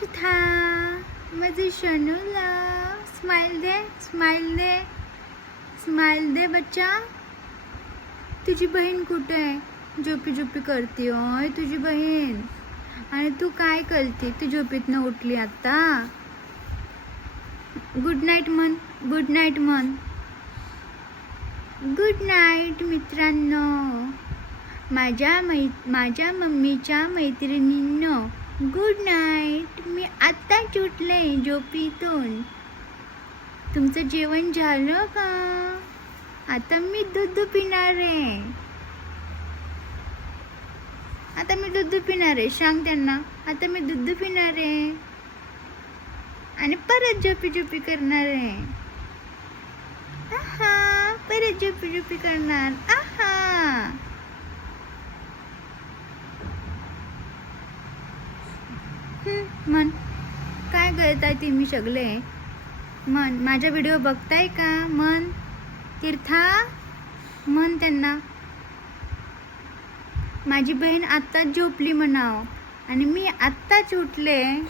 तीर्था माझे शनूला स्माइल दे, स्माइल दे, स्माइल दे बच्चा. तुझी बहीण कुठे आहे? झोपी झोपी करते होय तुझी बहीण. आणि तू काय करते? तू झोपेतनं उठली आता. गुड नाईट म्हण, गुड नाईट म्हण. गुड नाईट मित्रांनो, माझ्या मम्मीच्या मैत्रिणींनो गुड नाईट. मी आत्ताच उठले झोपेतून. तुमचं जेवण झालं का? आता मी दूध पिणार आहे. आता मी दूध पिणार आहे. सांग त्यांना, आता मी दूध पिणार आहे आणि परत झोपी झोपी करणार आहे. आहा, परत झोपी झोपी करणार. आहा. मन काय करताय तुम्ही सगळे? मन माझा व्हिडिओ बघताय का? मन तीर्था म्हण त्यांना, माझी बहीण आत्ताच झोपली म्हणाव आणि मी आत्ताच उठले.